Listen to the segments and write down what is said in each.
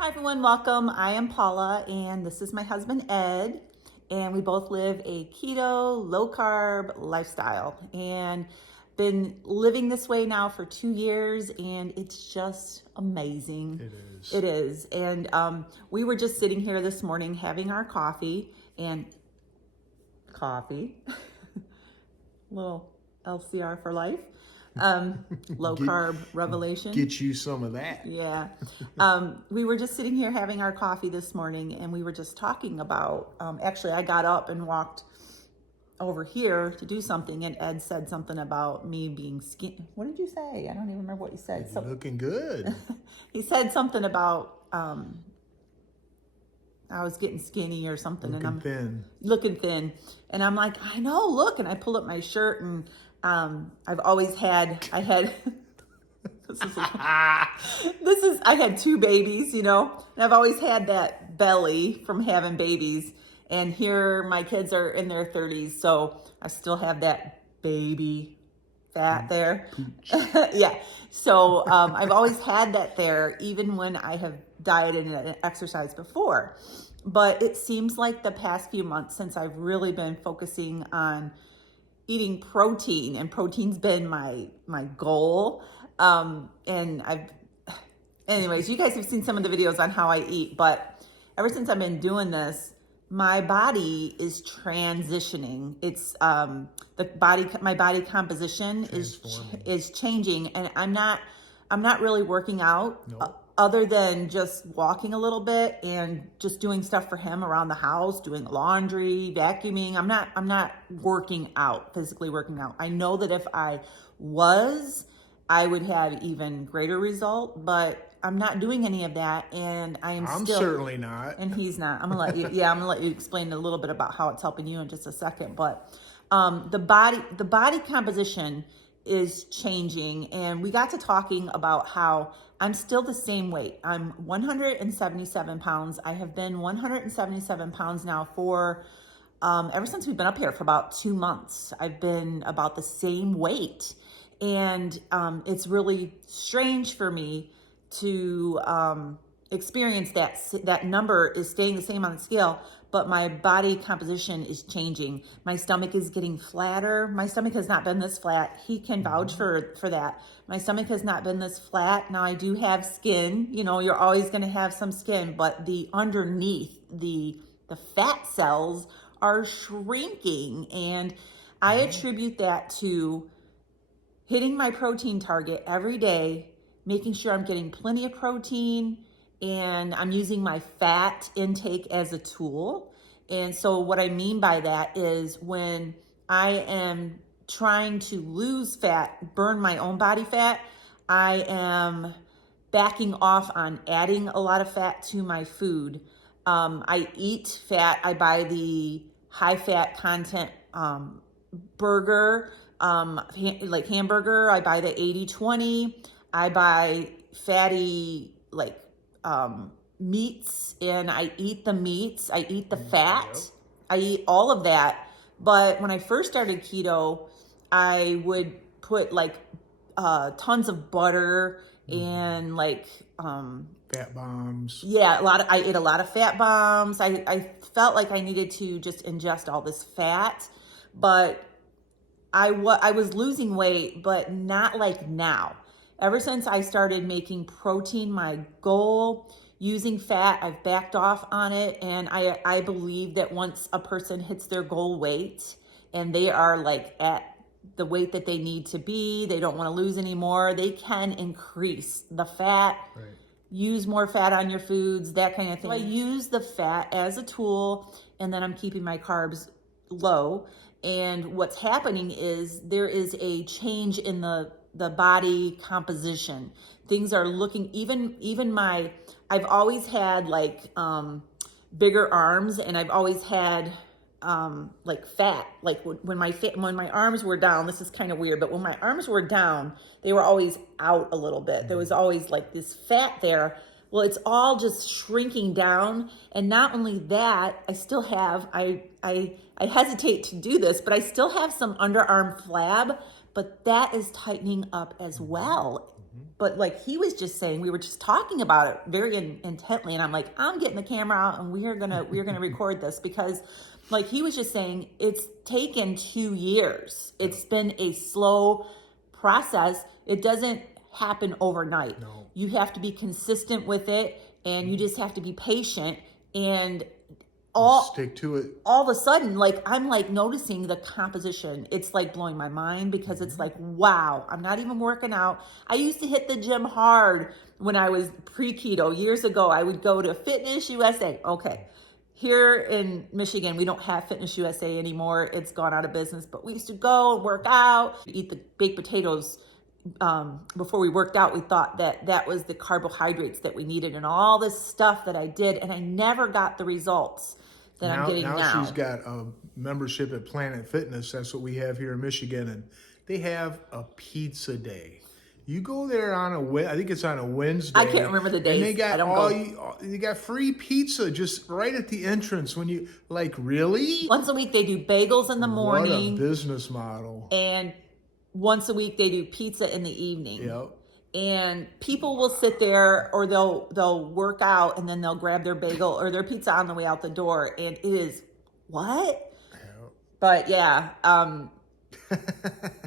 Hi everyone, welcome. I am Paula and this is my husband Ed, and we both live a keto, low carb lifestyle and been living this way now for 2 years, and it's just amazing. It is. It is. And we were just sitting here this morning having our coffee, little LCR for life. Low carb revelation. Get you some of that. Yeah. We were just sitting here having our coffee this morning, and we were just talking about, actually I got up and walked over here to do something, and Ed said something about me being skinny. What did you say? I don't even remember what you said. You're looking good. He said something about, I was getting skinny or something. Looking thin. And I'm like, I know, look. And I pull up my shirt, and I had 2 babies, and I've always had that belly from having babies. And here my kids are in their 30s, so I still have that baby fat there. Yeah. So I've always had that there, even when I have dieted and exercised before. But it seems like the past few months, since I've really been focusing on eating protein, and protein's been my goal. Anyways, you guys have seen some of the videos on how I eat, but ever since I've been doing this, my body is transitioning. It's my body composition is changing, and I'm not really working out. Nope. Other than just walking a little bit and just doing stuff for him around the house, doing laundry, vacuuming. I'm not physically working out. I know that if I was, I would have even greater result, but I'm not doing any of that, and I'm certainly not. And he's not. I'm gonna let you explain a little bit about how it's helping you in just a second. But the body composition is changing, and we got to talking about how I'm still the same weight. I'm 177 pounds. I have been 177 pounds now for ever since we've been up here for about 2 months. I've been about the same weight, and it's really strange for me to experience that number is staying the same on the scale, but my body composition is changing. My stomach is getting flatter. My stomach has not been this flat. He can vouch for that. My stomach has not been this flat. Now I do have skin. You're always going to have some skin, but the underneath, the fat cells are shrinking, and I attribute that to hitting my protein target every day, making sure I'm getting plenty of protein, and I'm using my fat intake as a tool. And so what I mean by that is when I am trying to lose fat, burn my own body fat, I am backing off on adding a lot of fat to my food. I eat fat. I buy the high fat content burger, like hamburger. I buy the 80-20. I buy fatty meats, and I eat the meats. I eat the fat. Yep. I eat all of that. But when I first started keto, I would put tons of butter and fat bombs. Yeah, I ate a lot of fat bombs. I felt like I needed to just ingest all this fat, but I was losing weight, but not like now. Ever since I started making protein my goal, using fat, I've backed off on it. And I believe that once a person hits their goal weight and they are at the weight that they need to be, they don't want to lose anymore, they can increase the fat, right. Use more fat on your foods, that kind of thing. So I use the fat as a tool, and then I'm keeping my carbs low. And what's happening is there is a change in the body composition. Things are looking, I've always had bigger arms, and I've always had fat. When my arms were down, this is kind of weird, but when my arms were down, they were always out a little bit. There was always this fat there. Well, it's all just shrinking down. And not only that, I still have, I hesitate to do this, but I still have some underarm flab, but that is tightening up as well. But like he was just saying, we were just talking about it very intently, and I'm like, I'm getting the camera out, and we're gonna record this, because like he was just saying, it's taken 2 years. It's been a slow process. It doesn't happen overnight. No. You have to be consistent with it, and you just have to be patient, and stick to it. All of a sudden, like I'm like noticing the composition. It's like blowing my mind, because it's like, wow, I'm not even working out. I used to hit the gym hard when I was pre-keto years ago. I would go to Fitness USA. Okay. Here in Michigan, we don't have Fitness USA anymore. It's gone out of business, but we used to go and work out, eat the baked potatoes. Before we worked out, we thought that was the carbohydrates that we needed, and all this stuff that I did, and I never got the results that I'm getting now. Now she's got a membership at Planet Fitness. That's what we have here in Michigan, and they have a pizza day. You go there on I think it's on a Wednesday. I can't remember the days. And they got you got free pizza just right at the entrance. When you like, really? Once a week they do bagels in the morning. What a business model. And once a week they do pizza in the evening. Yep. And people will sit there, or they'll work out, and then they'll grab their bagel or their pizza on the way out the door, and it is what? Yep. But yeah,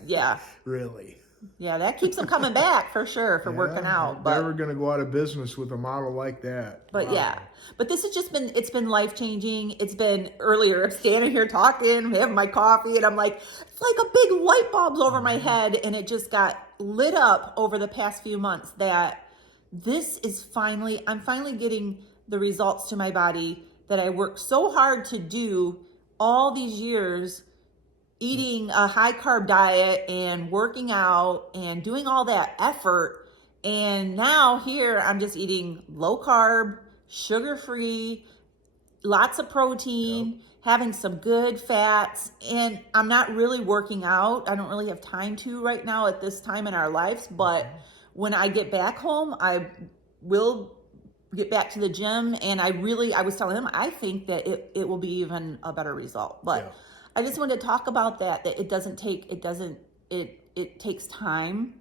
yeah. Really? Yeah, that keeps them coming back for sure for working out. But never gonna go out of business with a model like that. But wow. yeah, but this has just it's been life changing. It's been earlier. I'm standing here talking, having my coffee, and I'm like, it's like a big light bulb's over my head, and it just got lit up over the past few months that this is I'm finally getting the results to my body that I worked so hard to do all these years, eating a high carb diet and working out and doing all that effort. And now here I'm just eating low carb, sugar free, lots of protein, having some good fats, and I'm not really working out. I don't really have time to right now at this time in our lives, but when I get back home, I will get back to the gym, and I was telling him, I think that it will be even a better result. But I just wanted to talk about that it takes time.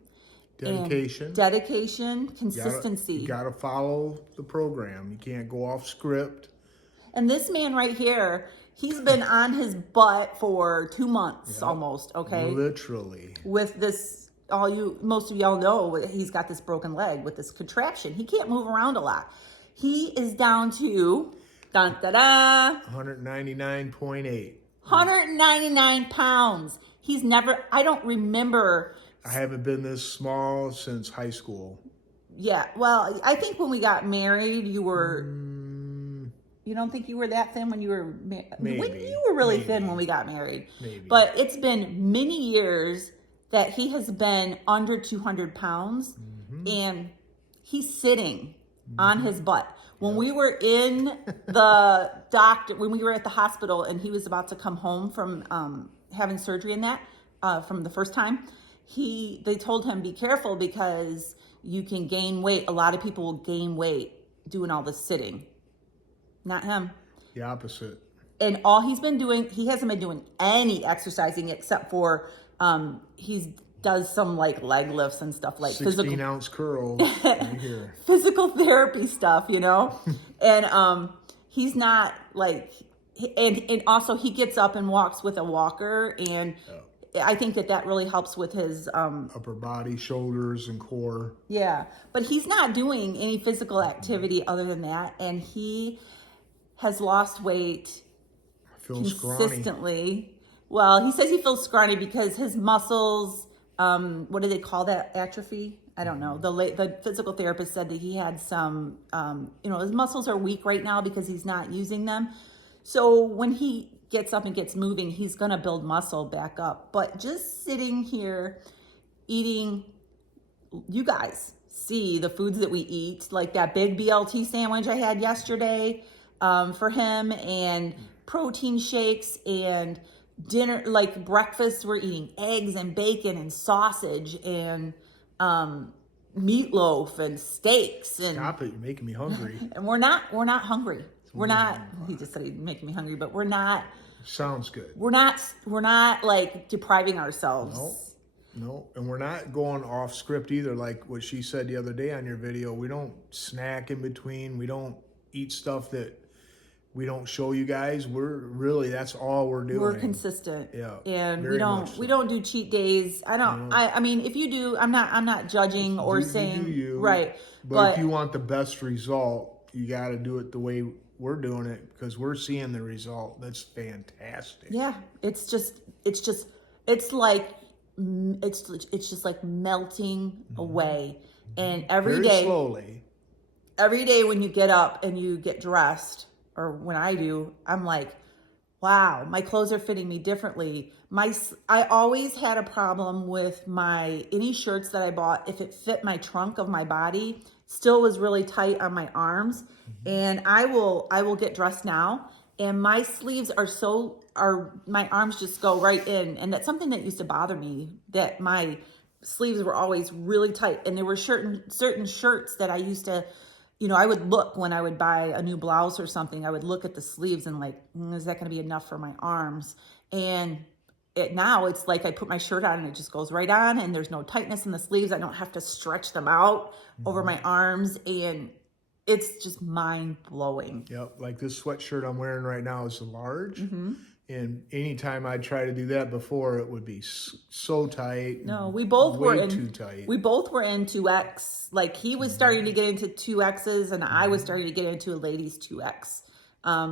Dedication, consistency. You gotta follow the program. You can't go off script. And this man right here, he's been on his butt for 2 months almost, okay? Literally. With this, most of y'all know, he's got this broken leg with this contraption. He can't move around a lot. He is down to, 199.8. 199 pounds. I don't remember. I haven't been this small since high school. Yeah, well, I think when we got married, you were... You don't think you were that thin when you were married? You were really thin when we got married. Maybe. But it's been many years that he has been under 200 pounds, and he's sitting on his butt. When we were in when we were at the hospital, and he was about to come home from having surgery and that, from the first time, they told him, be careful because you can gain weight. A lot of people will gain weight doing all this sitting. Not him. The opposite. And all he's been doing, he hasn't been doing any exercising except for he does some like leg lifts and stuff, like 16-ounce curls right here. Physical therapy stuff, and he's not like, and also he gets up and walks with a walker, and I think that really helps with his upper body, shoulders, and core. Yeah, but he's not doing any physical activity other than that, and he has lost weight consistently. Scrawny. Well, he says he feels scrawny because his muscles, what do they call that? Atrophy? I don't know. The physical therapist said that he had some, his muscles are weak right now because he's not using them. So when he gets up and gets moving, he's going to build muscle back up. But just sitting here eating, you guys see the foods that we eat, like that big BLT sandwich I had yesterday for him, and protein shakes, and dinner, like breakfast, we're eating eggs and bacon and sausage and meatloaf and steaks. And stop it, you're making me hungry. And we're not hungry. We're not, he just said he'd make me hungry, but we're not. Sounds good. We're not like depriving ourselves. Nope. No, and we're not going off script either. Like what she said the other day on your video, we don't snack in between. We don't eat stuff that we don't show you guys. We're really, that's all we're doing. We're consistent. Yeah, And very much so. we don't do cheat days. I mean, if you do, I'm not judging or saying, you. right. But if you want the best result, you got to do it the way we're doing it, because we're seeing the result. That's fantastic. Yeah. It's like, it's just like melting away. And Very slowly. every day when you get up and you get dressed, or when I do, I'm like, wow, my clothes are fitting me differently. I always had a problem with any shirts that I bought, if it fit my trunk of my body, still was really tight on my arms. And I will get dressed now, and my sleeves my arms just go right in. And that's something that used to bother me, that my sleeves were always really tight. And there were certain shirts that I used to, I would look when I would buy a new blouse or something, I would look at the sleeves and like, is that going to be enough for my arms? And now it's like I put my shirt on and it just goes right on, and there's no tightness in the sleeves. I don't have to stretch them out over my arms, and it's just mind blowing. Yep. Like this sweatshirt I'm wearing right now is a large. And anytime I try to do that before, it would be so tight. No, we both were too tight. We both were in 2X. Like he was starting to get into 2Xs, and I was starting to get into a ladies 2X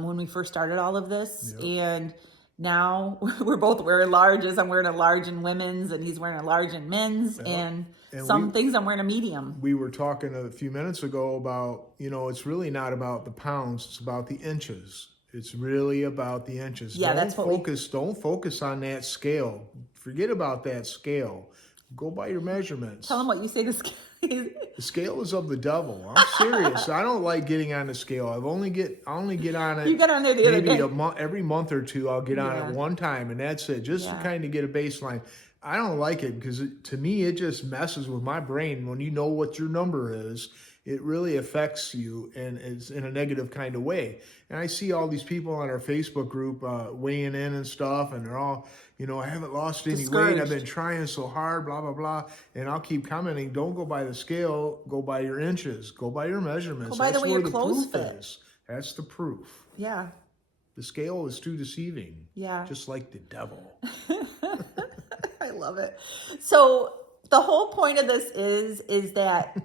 when we first started all of this. Yep. And now we're both wearing larges. I'm wearing a large in women's, and he's wearing a large in men's. Yep. And some things I'm wearing a medium. We were talking a few minutes ago about, it's really not about the pounds, it's about the inches. It's really about the inches. Yeah, don't focus on that scale. Forget about that scale. Go by your measurements. Tell them what you say to scale. The scale is of the devil. I'm serious. I don't like getting on the scale. I only get on it. You got on there the other day. Every month or two, I'll get on it one time, and that's it. Just to kind of get a baseline. I don't like it because to me, it just messes with my brain. When you know what your number is, it really affects you, and it's in a negative kind of way. And I see all these people on our Facebook group weighing in and stuff, and they're all, I haven't lost any weight. I've been trying so hard, blah, blah, blah. And I'll keep commenting, don't go by the scale, go by your inches, go by your measurements. Go by the way your clothes fit. Is. That's the proof. Yeah. The scale is too deceiving. Yeah. Just like the devil. I love it. So the whole point of this is that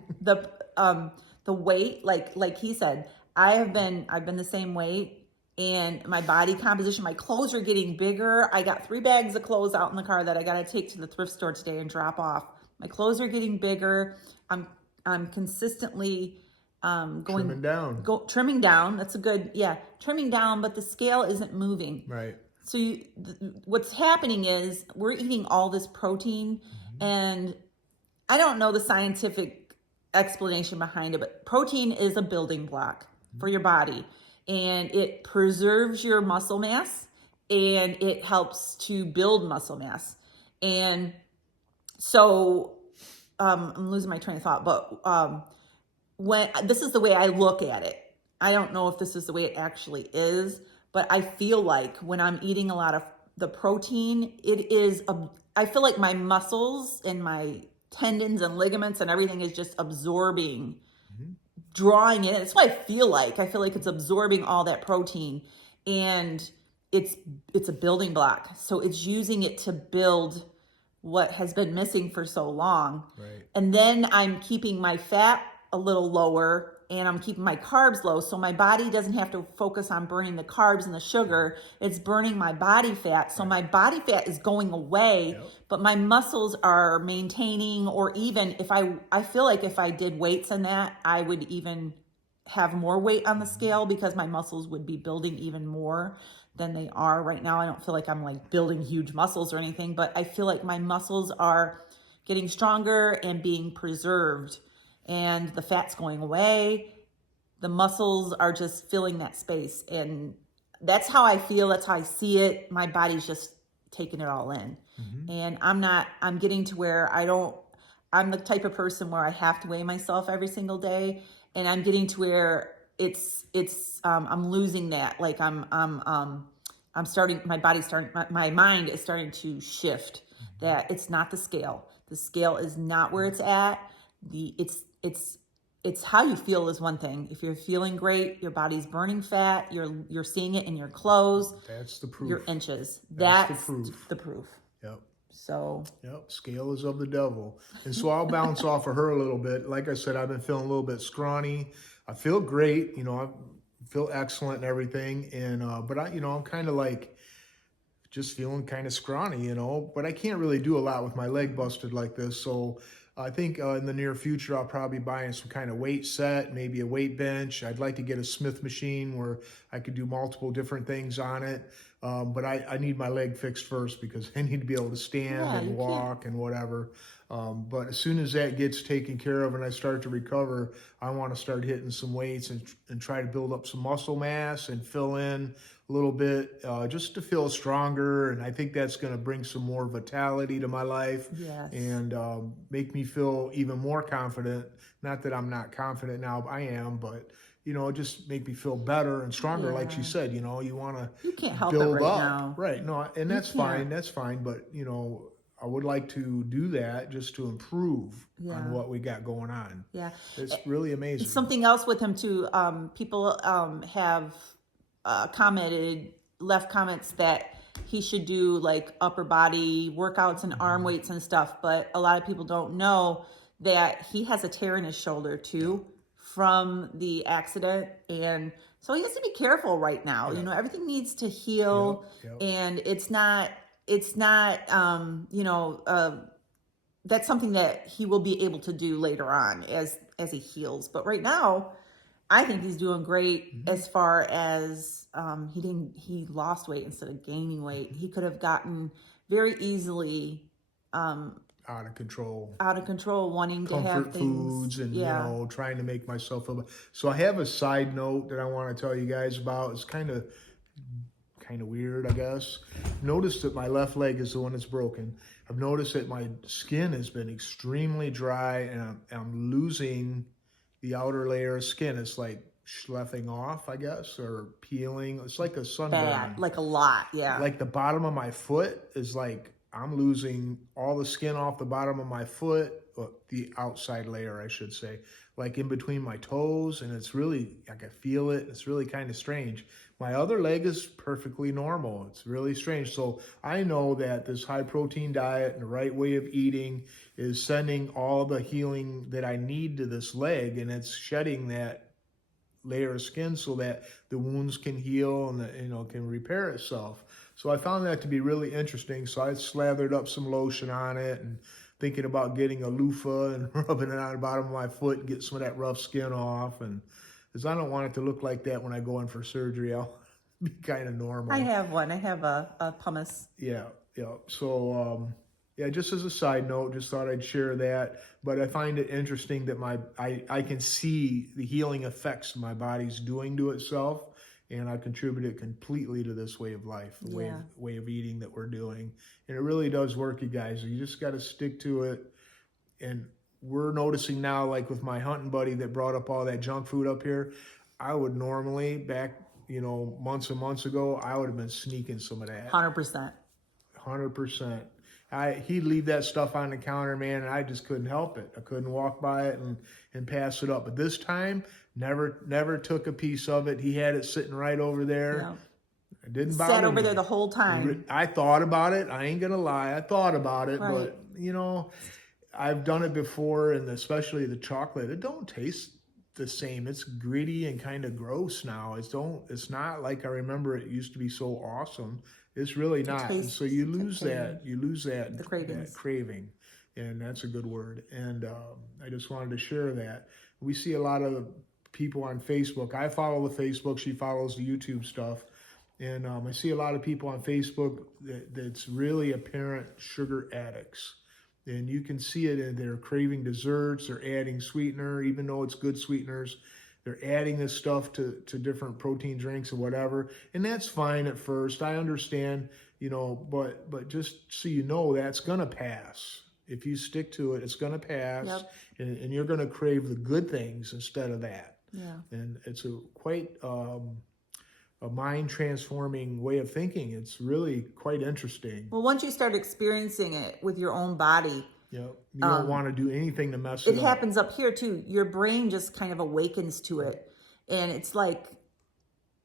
the weight, like he said, I've been the same weight, and my body composition, my clothes are getting bigger. I got 3 bags of clothes out in the car that I got to take to the thrift store today and drop off. My clothes are getting bigger. I'm consistently trimming down. Trimming down. That's a good, trimming down, but the scale isn't moving. Right. So what's happening is we're eating all this protein, and I don't know the scientific explanation behind it, but protein is a building block for your body, and it preserves your muscle mass, and it helps to build muscle mass. And so I'm losing my train of thought, but when this is the way I look at it, I don't know if this is the way it actually is, but I feel like when I'm eating a lot of the protein, I feel like my muscles and my tendons and ligaments and everything is just absorbing, drawing it. It's what I feel like. I feel like it's absorbing all that protein, and it's a building block. So it's using it to build what has been missing for so long. Right. And then I'm keeping my fat a little lower, and I'm keeping my carbs low, so my body doesn't have to focus on burning the carbs and the sugar. It's burning my body fat. So my body fat is going away, but my muscles are maintaining, or even if I feel like if I did weights on that, I would even have more weight on the scale, because my muscles would be building even more than they are right now. I don't feel like I'm like building huge muscles or anything, but I feel like my muscles are getting stronger and being preserved. And the fat's going away. The muscles are just filling that space. And that's how I feel. That's how I see it. My body's just taking it all in. And I'm getting to where I'm the type of person where I have to weigh myself every single day. And I'm getting to where I'm losing that. Like I'm starting, my mind is starting to shift. that it's not the scale. The scale is not where it's at. It's how you feel is one thing. If you're feeling great, your body's burning fat, you're seeing it in your clothes. That's the proof. Your inches. That's That's the proof. the proof. Yep. So. Yep. Scale is of the devil. And so I'll bounce off of her a little bit. Like I said, I've been feeling a little bit scrawny. I feel great. I feel excellent and everything. And, but I'm kind of like just feeling kind of scrawny, but I can't really do a lot with my leg busted like this. So I think in the near future, I'll probably be buying some kind of weight set, maybe a weight bench. I'd like to get a Smith machine where I could do multiple different things on it. But I need my leg fixed first because I need to be able to stand and walk and whatever. But as soon as that gets taken care of and I start to recover, I want to start hitting some weights and try to build up some muscle mass and fill in a little bit just to feel stronger. And I think that's going to bring some more vitality to my life and make me feel even more confident. Not that I'm not confident now, I am, but just make me feel better and stronger. Like she said, you want to you can't help build it right up. now. Right. No, and that's fine. That's fine. But, I would like to do that just to improve on what we got going on. Yeah. It's really amazing. Something else with him too. People have left comments that he should do like upper body workouts and arm weights and stuff. But a lot of people don't know that he has a tear in his shoulder too from the accident. And so he has to be careful right now. Everything needs to heal and it's not, that's something that he will be able to do later on as he heals. But right now, I think he's doing great as far as he lost weight instead of gaining weight. He could have gotten very easily out of control, wanting to have things, foods and trying to make myself feel. So I have a side note that I want to tell you guys about. It's kind of weird, I guess. Notice that my left leg is the one that's broken. I've noticed that my skin has been extremely dry and I'm losing the outer layer of skin. It's like sloughing off, I guess, or peeling. It's like a sunburn. Bad, like a lot, yeah. Like the bottom of my foot is like I'm losing all the skin off the bottom of my foot, the outside layer, I should say, like in between my toes. And it's really, I can feel it. It's really kind of strange. My other leg is perfectly normal. It's really strange. So I know that this high protein diet and the right way of eating is sending all the healing that I need to this leg. And it's shedding that layer of skin so that the wounds can heal and can repair itself. So I found that to be really interesting. So I slathered up some lotion on it and thinking about getting a loofah and rubbing it on the bottom of my foot and get some of that rough skin off. And because I don't want it to look like that when I go in for surgery, I'll be kind of normal. I have one. I have a pumice. Yeah. So, just as a side note, just thought I'd share that. But I find it interesting that I can see the healing effects my body's doing to itself. And I contributed completely to this way of life, the way of eating that we're doing. And it really does work, you guys. You just got to stick to it. And we're noticing now, like with my hunting buddy that brought up all that junk food up here, I would normally, back, months and months ago, I would have been sneaking some of that. 100%. 100%. He'd leave that stuff on the counter, man, and I just couldn't help it. I couldn't walk by it and pass it up. But this time, never took a piece of it. He had it sitting right over there. Yeah. It didn't bother me. Sat over there the whole time. I thought about it. I ain't gonna lie. I thought about it, right. But I've done it before, and especially the chocolate. It don't taste the same. It's gritty and kind of gross now. It's not like I remember it used to be so awesome. It's really not. And so you lose that the cravings. that craving, and that's a good word. And I just wanted to share that. We see a lot of people on Facebook. I follow the Facebook. She follows the YouTube stuff. And I see a lot of people on Facebook that's really apparent sugar addicts. And you can see it in they're craving desserts. They're adding sweetener, even though it's good sweeteners. They're adding this stuff to different protein drinks or whatever. And that's fine at first. I understand, but just so you know, that's going to pass. If you stick to it, it's going to pass. Yep. And you're going to crave the good things instead of that. Yeah. And it's a quite a mind transforming way of thinking. It's really quite interesting. Well, once you start experiencing it with your own body, You don't want to do anything to mess it it up. happens up here too. Your brain just kind of awakens to it. And it's like,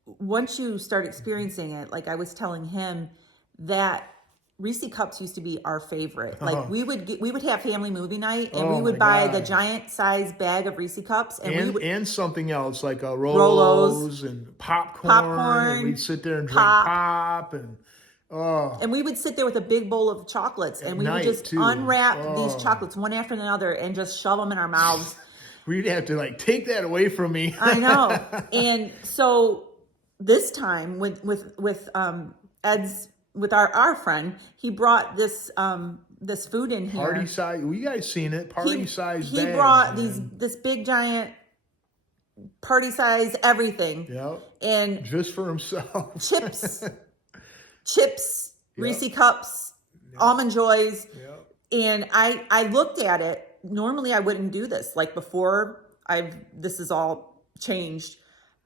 once you start experiencing it, like I was telling him, that Reese cups used to be our favorite. Like we would have family movie night, and we would buy the giant size bag of Reese cups, and something else like Rolos and popcorn, and we'd sit there and drink pop and we would sit there with a big bowl of chocolates, and we would just unwrap these chocolates one after another and just shove them in our mouths. We'd have to like take that away from me. I know. And so this time with Ed's, with our friend, he brought this this food in here. Party size. Well, you guys seen it? Party size. He brought this big giant party size everything. Yep. And just for himself. Chips, Reese cups, Almond Joys. Yep. And I looked at it. Normally I wouldn't do this. Like before this is all changed.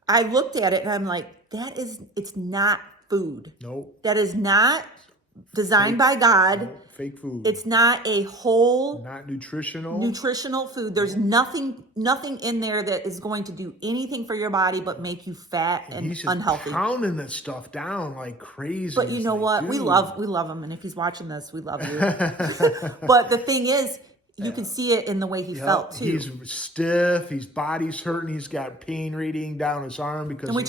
I looked at it and I'm like, it's not food. Nope. That is not designed by God. Nope. Fake food. It's not a whole, not nutritional food. There's nothing in there that is going to do anything for your body but make you fat and he's just unhealthy. Pounding this stuff down like crazy. But you know what? Dude. We love him, and if he's watching this, we love you. But the thing is, you can see it in the way he felt too. He's stiff. His body's hurting. He's got pain radiating down his arm because. And we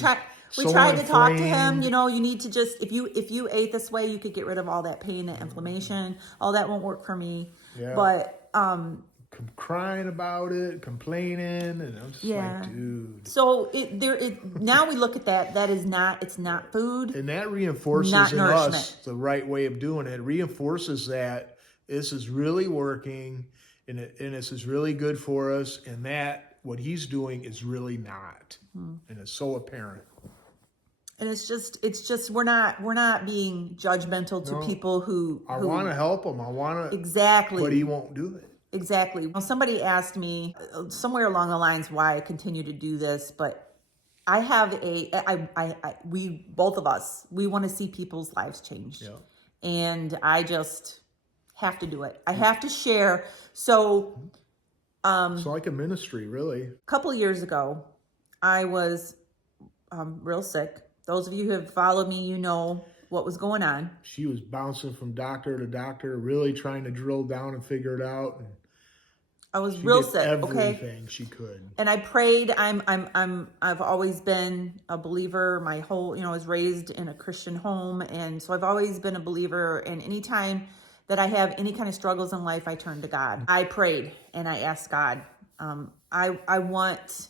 tried to talk to him. You know, you need to just if you ate this way, you could get rid of all that pain, that inflammation. All that won't work for me. Yeah. But crying about it, complaining, and I'm just like, dude. So now we look at that. That is not. It's not food. And that reinforces in us the right way of doing it. It reinforces that this is really working. And this is really good for us, and that what he's doing is really not, and it's so apparent. And it's just we're not being judgmental to people who I want to help him. I want to exactly, but he won't do it. Exactly. Well, somebody asked me somewhere along the lines why I continue to do this, but I have we both of us, we want to see people's lives change, and I just have to do it. I have to share. So, it's like a ministry, really. A couple of years ago, I was real sick. Those of you who have followed me, you know what was going on. She was bouncing from doctor to doctor, really trying to drill down and figure it out. And I was real sick. Everything she could. And I prayed. I've always been a believer. My whole, I was raised in a Christian home, and so I've always been a believer. And anytime that I have any kind of struggles in life, I turn to God. I prayed and I asked God, I want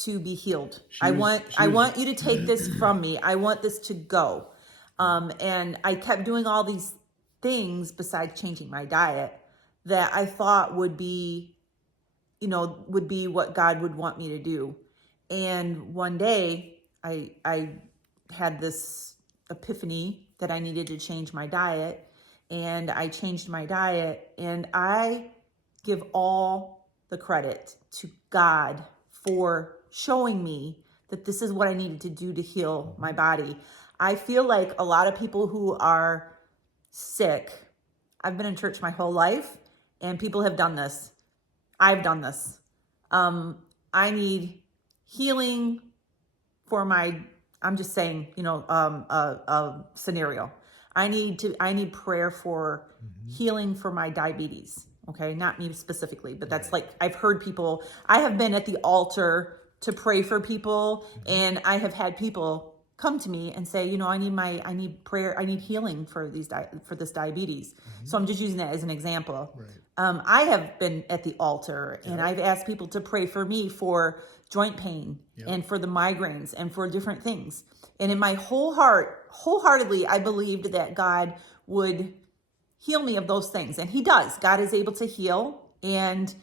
to be healed. I want you to take this from me. I want this to go. And I kept doing all these things besides changing my diet that I thought would be what God would want me to do. And one day I had this epiphany that I needed to change my diet. And I changed my diet, and I give all the credit to God for showing me that this is what I needed to do to heal my body. I feel like a lot of people who are sick, I've been in church my whole life, and people have done this. I've done this. I need healing for I'm just saying, a scenario. I need prayer for healing for my diabetes. Okay. Not me specifically, but that's like, I've heard people, I have been at the altar to pray for people, and I have had people come to me and say, I need prayer. I need healing for this diabetes. So I'm just using that as an example. Right. I have been at the altar, and I've asked people to pray for me for joint pain and for the migraines and for different things. And in my wholeheartedly, I believed that God would heal me of those things. And he does. God is able to heal, and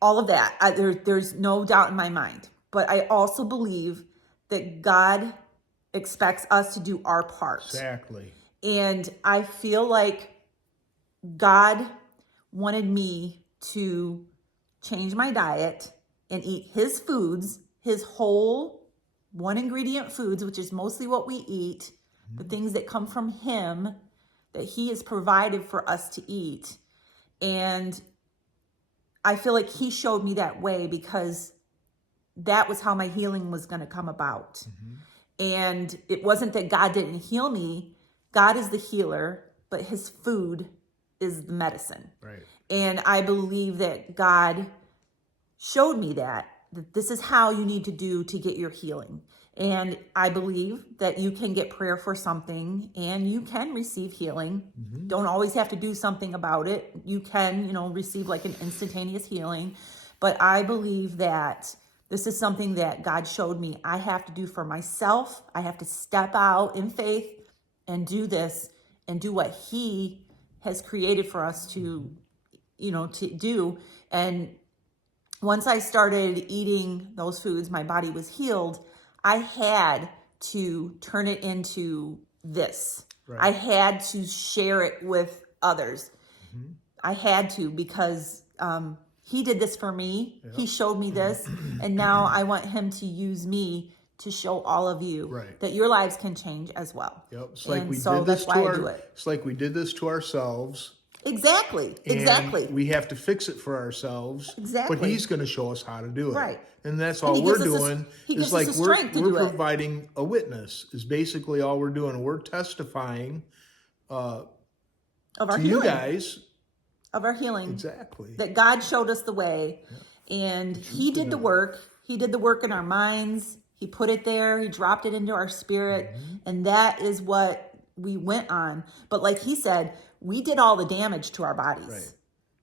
all of that. There's no doubt in my mind. But I also believe that God expects us to do our part. Exactly. And I feel like God wanted me to change my diet and eat his foods, his whole one ingredient foods, which is mostly what we eat, the things that come from him, that he has provided for us to eat. And I feel like he showed me that way because that was how my healing was going to come about. And it wasn't that God didn't heal me. God is the healer, but his food is the medicine. Right. And I believe that God showed me that this is how you need to do to get your healing. And I believe that you can get prayer for something and you can receive healing. Don't always have to do something about it. You can, receive like an instantaneous healing. But I believe that this is something that God showed me I have to do for myself. I have to step out in faith and do this and do what he has created for us to, to do. And once I started eating those foods, my body was healed. I had to turn it into this. Right. I had to share it with others. I had to because he did this for me. Yep. He showed me this. And now I want him to use me to show all of you that your lives can change as well. Yep. It's like it's like we did this to ourselves. Exactly. And we have to fix it for ourselves. Exactly. But he's going to show us how to do it. Right. And that's all we're doing. It's like we're providing a witness is basically all we're doing. We're testifying of our to healing. You guys. Of our healing. Exactly. That God showed us the way. And he did the work. He did the work in our minds. He put it there. He dropped it into our spirit. And that is what we went on. But like he said, we did all the damage to our bodies. Right.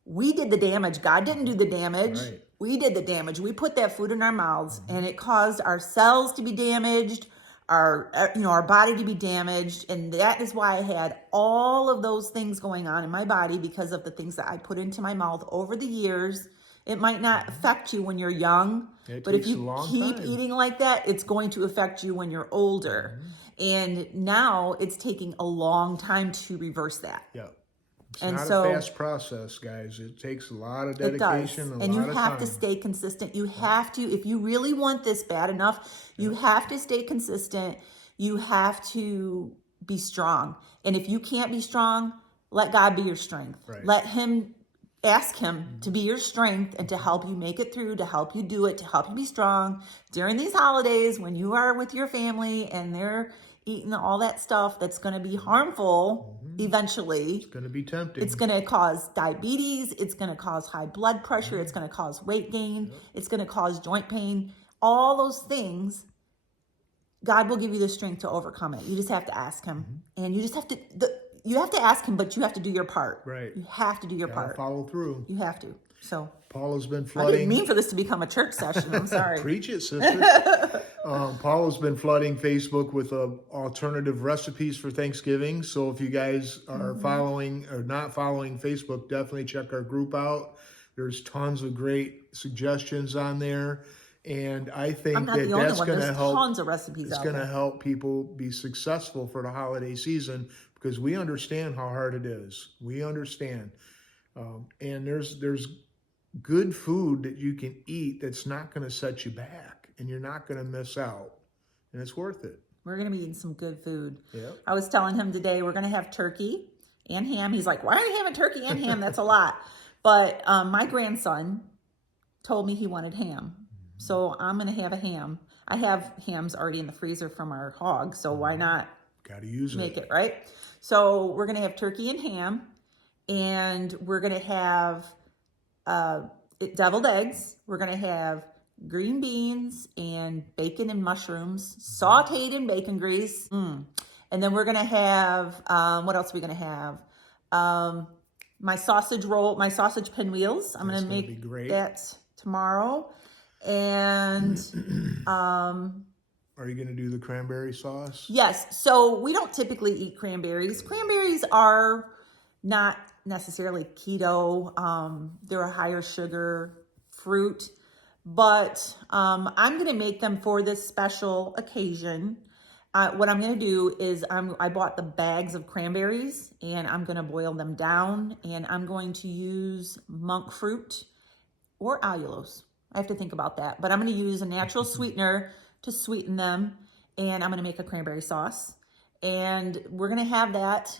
We did the damage. God didn't do the damage. Right. We did the damage. We put that food in our mouths and it caused our cells to be damaged, our body to be damaged. And that is why I had all of those things going on in my body because of the things that I put into my mouth over the years. It might not affect you when you're young, but if you keep eating like that, it's going to affect you when you're older. And now it's taking a long time to reverse that. Yeah. It's not a fast process, guys. It takes a lot of dedication. And you have to stay consistent. You have to, if you really want this bad enough, you have to stay consistent. You have to be strong. And if you can't be strong, let God be your strength. Right. Ask him to be your strength and to help you make it through, to help you do it, to help you be strong during these holidays when you are with your family and they're eating all that stuff that's going to be harmful eventually. It's going to be tempting. It's going to cause diabetes. It's going to cause high blood pressure. It's going to cause weight gain. It's going to cause joint pain. All those things, God will give you the strength to overcome it. You just have to ask him. And you just have to... You have to ask him, but you have to do your part. Right. You have to do your part. Follow through. You have to. So Paula's been flooding. I didn't mean for this to become a church session. I'm sorry. Preach it, sister. Paula's been flooding Facebook with alternative recipes for Thanksgiving. So if you guys are following or not following Facebook, definitely check our group out. There's tons of great suggestions on there. And I think that's going to help. Tons of recipes. It's going to help people be successful for the holiday season because we understand how hard it is. We understand, and there's good food that you can eat that's not going to set you back, and you're not going to miss out, and it's worth it. We're going to be eating some good food. Yep. I was telling him today we're going to have turkey and ham. He's like, "Why are you having turkey and ham? That's a lot." But my grandson told me he wanted ham. So I'm going to have a ham. I have hams already in the freezer from our hog, so why not make it, right? So we're going to have turkey and ham, and we're going to have deviled eggs. We're going to have green beans and bacon and mushrooms, sauteed in bacon grease. And then we're going to have, what else are we going to have? My sausage pinwheels. I'm going to make that tomorrow. And are you going to do the cranberry sauce? Yes. So we don't typically eat cranberries. Cranberries are not necessarily keto. They're a higher sugar fruit, but I'm going to make them for this special occasion. What I'm going to do is I bought the bags of cranberries and I'm going to boil them down, and I'm going to use monk fruit or allulose. I have to think about that, but I'm going to use a natural sweetener to sweeten them. And I'm going to make a cranberry sauce. And we're going to have that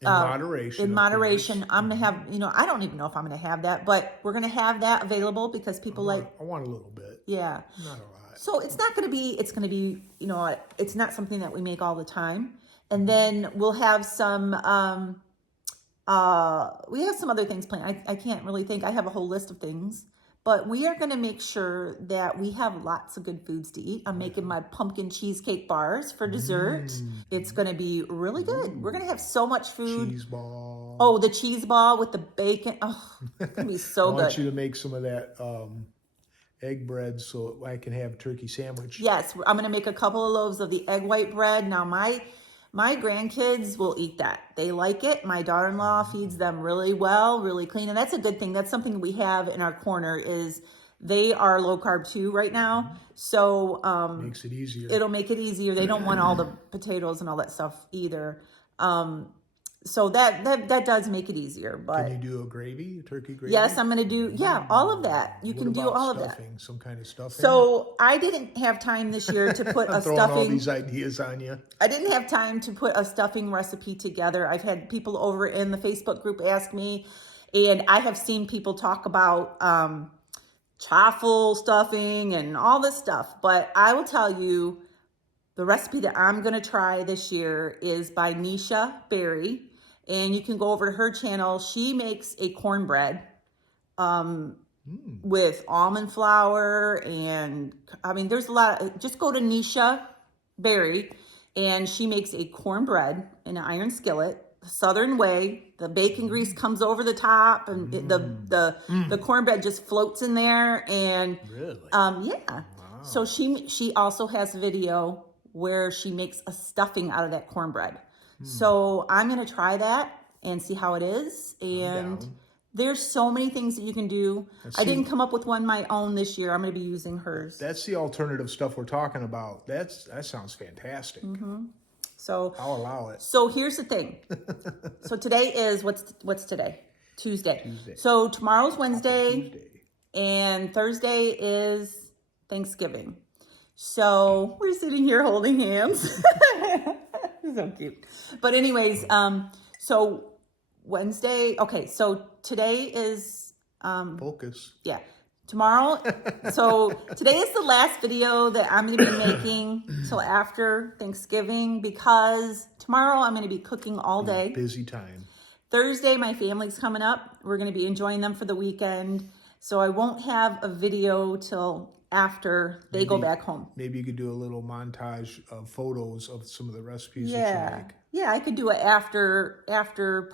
in moderation. In moderation. I'm going to have, I don't even know if I'm going to have that, but we're going to have that available because people I want a little bit. Yeah. Not a lot. So it's going to be, it's not something that we make all the time. And then we'll have some, we have some other things planned. I can't really think. I have a whole list of things. But we are going to make sure that we have lots of good foods to eat. I'm making my pumpkin cheesecake bars for dessert. It's going to be really good. We're going to have so much food. Cheese ball. Oh, the cheese ball with the bacon. Oh, it's going to be so good. I want you to make some of that egg bread so I can have a turkey sandwich. Yes, I'm going to make a couple of loaves of the egg white bread. Now, my grandkids will eat that. They like it. My daughter-in-law feeds them really well, really clean. And that's a good thing. That's something we have in our corner is they are low carb too right now. So makes it easier. It'll make it easier. They don't want all the potatoes and all that stuff either. So that does make it easier. But can you do a gravy, a turkey gravy? Yes, I'm going to do, all of that. You can do all of that. Some kind of stuffing? So I didn't have time this year to put a throwing stuffing. all these ideas on you. I didn't have time to put a stuffing recipe together. I've had people over in the Facebook group ask me, and I have seen people talk about chaffle stuffing and all this stuff. But I will tell you, the recipe that I'm going to try this year is by Nisha Berry. And you can go over to her channel. She makes a cornbread with almond flour. And I mean, there's a lot. Just go to Nisha Berry. And she makes a cornbread in an iron skillet, the Southern way. The bacon grease comes over the top. And the cornbread just floats in there. And really? Yeah. Wow. So she also has a video where she makes a stuffing out of that cornbread. So I'm going to try that and see how it is. And there's so many things that you can do. I didn't come up with one my own this year. I'm going to be using hers. That's the alternative stuff we're talking about. That sounds fantastic. So I'll allow it. So here's the thing. So today is, what's today? Tuesday. So tomorrow's Wednesday. And Thursday is Thanksgiving. So we're sitting here holding hands. So cute. But anyways, so Wednesday, okay, so today is focus. Yeah. Tomorrow, so today is the last video that I'm going to be making till after Thanksgiving because tomorrow I'm going to be cooking all day. Busy time. Thursday, my family's coming up. We're going to be enjoying them for the weekend. So I won't have a video till after they go back home. Maybe you could do a little montage of photos of some of the recipes that you make. Yeah, I could do an after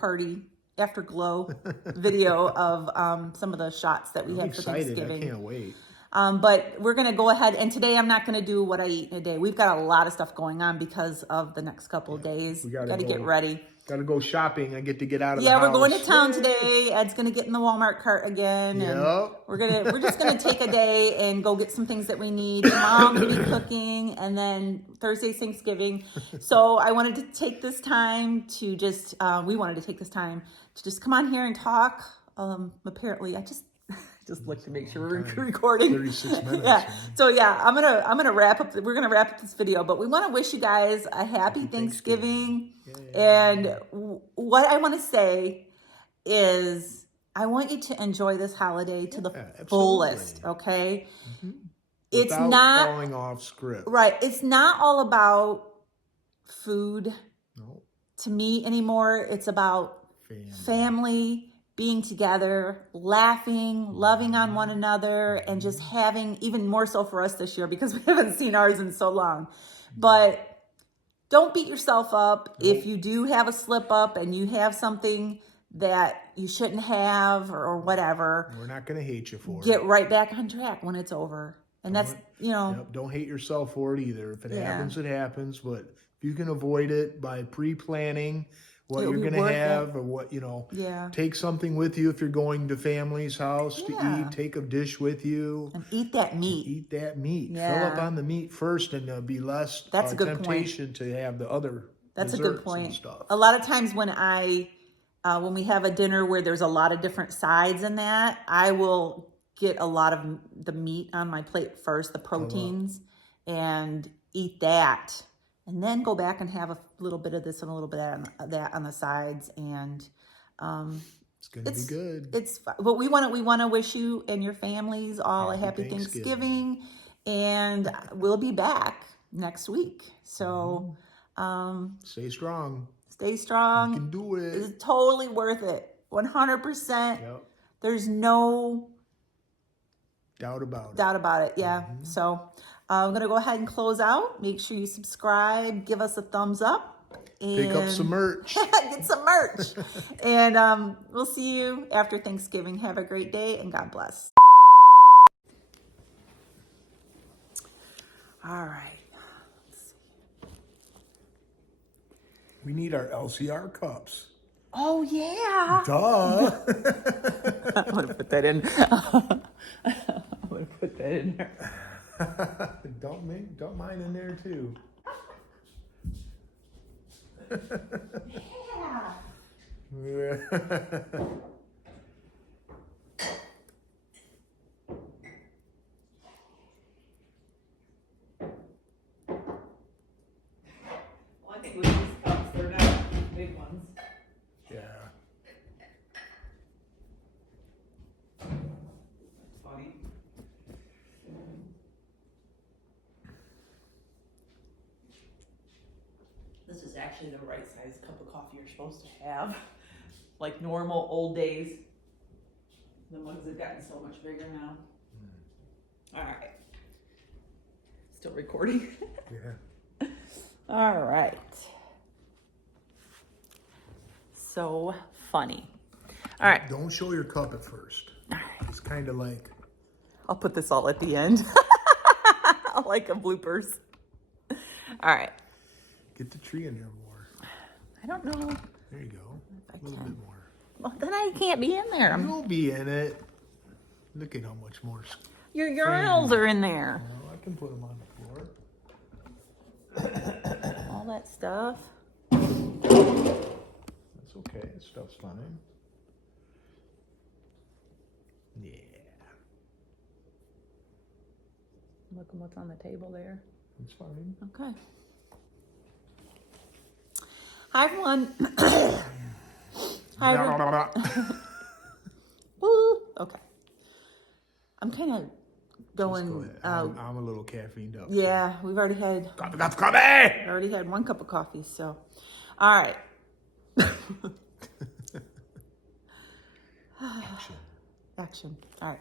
party, afterglow video of some of the shots that we had for Thanksgiving. I can't wait. But we're going to go ahead. And today I'm not going to do what I eat in a day. We've got a lot of stuff going on because of the next couple of days. We got to get ready. Got to go shopping. I get to get out of the house. Yeah, we're going to town today. Ed's going to get in the Walmart cart again. And we're just going to take a day and go get some things that we need. Mom's going to be cooking, and then Thursday's Thanksgiving. So I wanted to take this time to just, we wanted to take this time to just come on here and talk. Apparently, I just look to make sure we're recording. 36 minutes. Yeah. So yeah, I'm gonna wrap up. We're gonna wrap up this video, but we want to wish you guys a happy Thanksgiving. And what I want to say is, I want you to enjoy this holiday to the fullest. Okay. It's not falling off script. Right. It's not all about food. No. To me anymore. It's about family being together, laughing, loving on one another, and just having, even more so for us this year because we haven't seen ours in so long. But don't beat yourself up. If you do have a slip up and you have something that you shouldn't have or whatever, we're not going to hate you for it. Get right back on track when it's over. And that's, don't hate yourself for it either. If it happens, it happens. But if you can avoid it by pre-planning what you're going to have or what, take something with you if you're going to family's house to eat. Take a dish with you. And eat that meat. Yeah. Fill up on the meat first, and there'll be less temptation to have the other That's a good point. Stuff. A lot of times when when we have a dinner where there's a lot of different sides in that, I will get a lot of the meat on my plate first, the proteins. and eat that, and then go back and have a little bit of this and a little bit of that on the sides, and it's gonna be good. But we want to wish you and your families all a happy Thanksgiving, and we'll be back next week. So stay strong. Stay strong. You can do it. It's totally worth it. 100%. Yep. There's no doubt about it. Yeah. So I'm going to go ahead and close out. Make sure you subscribe. Give us a thumbs up. And pick up some merch. Get some merch. And we'll see you after Thanksgiving. Have a great day and God bless. All right. We need our LCR cups. Oh, yeah. Duh. I'm going to put that in. I'm going to put that in there. Don't mind in there, too. Yeah. I think with these cups, they're not big ones. Yeah. That's funny. This is actually the right size cup of coffee you're supposed to have. Like normal old days. The mugs have gotten so much bigger now. All right. Still recording? Yeah. All right. So funny. All right. Don't show your cup at first. All right. It's kind of like... I'll put this all at the end. Like a bloopers. All right. Get the tree in there more. I don't know. There you go. If A little bit more. Well, then I can't be in there. You'll be in it. Look at how much more. Your urinals are in there. Well, I can put them on the floor. All that stuff. That's okay. This stuff's fine. Yeah. Look at what's on the table there. It's fine. Okay. Hi, everyone. Hi, everyone. Woo. Okay. I'm kind of going. I'm a little caffeined up. Yeah, we've already had. Coffee! Already had one cup of coffee. So, all right. Action. Action. All right.